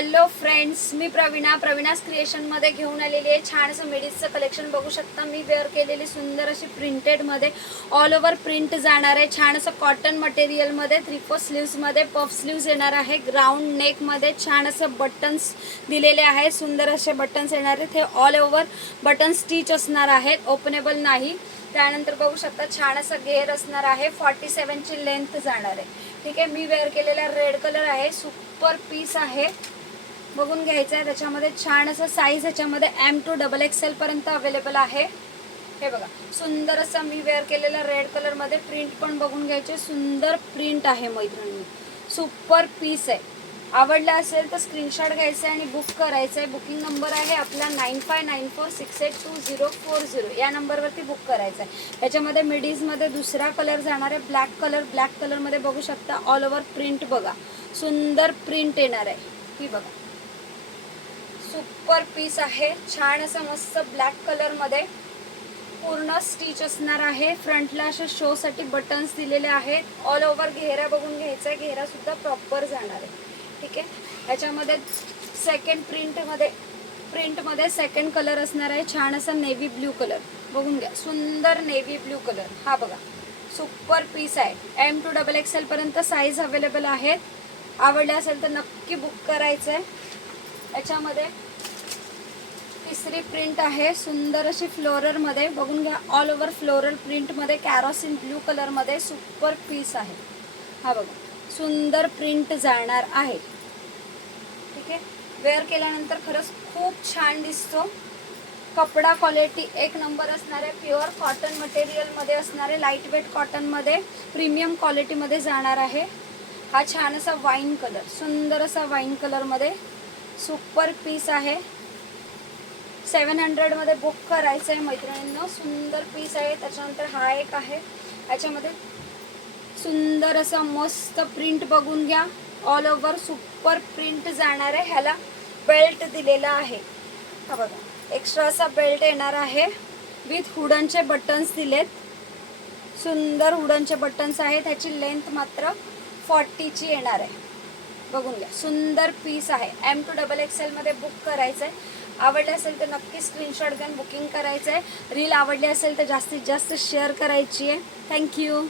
Hello friends, मी प्रवीणास क्रिएशनमध्ये घेऊन आलेली आहे छान असं मिडीजचं कलेक्शन बघू शकता। मी वेअर केलेली सुंदर अशी प्रिंटेडमध्ये ऑल ओव्हर प्रिंट जाणार आहे। छान असं कॉटन मटेरियलमध्ये 3/4 स्लीव्समध्ये पफ स्लीव्स येणार आहे। ग्राउंड नेकमध्ये छान असं बटन्स दिलेले आहे, सुंदर असे बटन्स येणार आहेत। हे ऑल ओव्हर बटन स्टिच असणार आहेत, ओपनेबल नाही। त्यानंतर बघू शकता छान असं घेर असणार आहे, 47 ची लेंथ जाणार आहे। ठीक आहे, मी वेअर केलेला रेड कलर आहे, सुपर पीस आहे, बघून घ्यायचं आहे। त्याच्यामध्ये छान असं साईज ह्याच्यामध्ये M to XXL पर्यंत अवेलेबल आहे। हे बघा, सुंदर असं मी वेअर केलेला रेड कलर मध्ये प्रिंट पण बघून घ्यायचे, सुंदर प्रिंट आहे मैत्रिणी, सुपर पीस आहे। आवडला असेल तर स्क्रीनशॉट घ्यायचा आहे आणि बुक करायचं आहे। बुकिंग नंबर आहे आपला 9594682040, या नंबरवरती बुक करायचं आहे। त्याच्यामध्ये मिडीजमध्ये दुसरा कलर जाणार आहे, ब्लॅक कलरमध्ये बघू शकता ऑल ओव्हर प्रिंट बघा, सुंदर प्रिंट येणार आहे। ही बघा, सुपर पीस आहे, छान असं मस्त ब्लॅक कलरमध्ये पूर्ण स्टिच असणार आहे। फ्रंटला असे शो साठी बटन्स दिलेले आहेत। ऑल ओव्हर घेरा बघून घ्यायचा आहे, घेरा सुद्धा प्रॉपर जाणार आहे। ठीक आहे, याच्यामध्ये सेकंड प्रिंटमध्ये सेकंड कलर असणार आहे, छान असा नेव्ही ब्ल्यू कलर बघून घ्या, सुंदर नेव्ही ब्ल्यू कलर। हा बघा, सुपर पीस आहे। M to XXL पर्यंत साईज अवेलेबल आहेत। आवडले असेल तर नक्की बुक करायचं आहे। याच्यामध्ये तिसरी प्रिंट आहे, सुंदर अशी फ्लोरलमध्ये बघून घ्या, all over floral प्रिंटमध्ये kerosene blue कलरमध्ये सुपर पीस आहे। हा बघा, सुंदर प्रिंट जाणार आहे। ठीक आहे, वेअर केल्यानंतर खरंच खूप छान दिसतो। कपडा क्वालिटी एक नंबर असणार आहे, प्युअर कॉटन मटेरियलमध्ये असणार आहे, लाईट वेट कॉटनमध्ये प्रीमियम क्वालिटीमध्ये जाणार आहे। हा छान असा वाईन कलर, सुंदर असा वाईन कलरमध्ये सुपर पीस आहे। 700 मध्ये बुक करायचं आहे मैत्रिणींनो, सुंदर पीस आहे। त्याच्यानंतर हा एक आहे, याच्यामध्ये सुंदर असं मस्त प्रिंट बघून घ्या, ऑल ओव्हर सुपर प्रिंट जाणार आहे। ह्याला बेल्ट दिलेला आहे, हा बघा, एक्स्ट्रा असा बेल्ट येणार आहे विथ हुडनचे बटन्स दिलेत, सुंदर हुडनचे बटन्स आहेत। ह्याची लेंथ मात्र 40 ची येणार आहे, बघून घ्या, सुंदर पीस आहे। M to XXL मध्ये बुक करायचं आहे। आवडले असेल तर नक्की स्क्रीनशॉट घेऊन बुकिंग करायचं आहे। रील आवडली असेल तर जास्तीत जास्त शेअर करायची आहे। थँक्यू।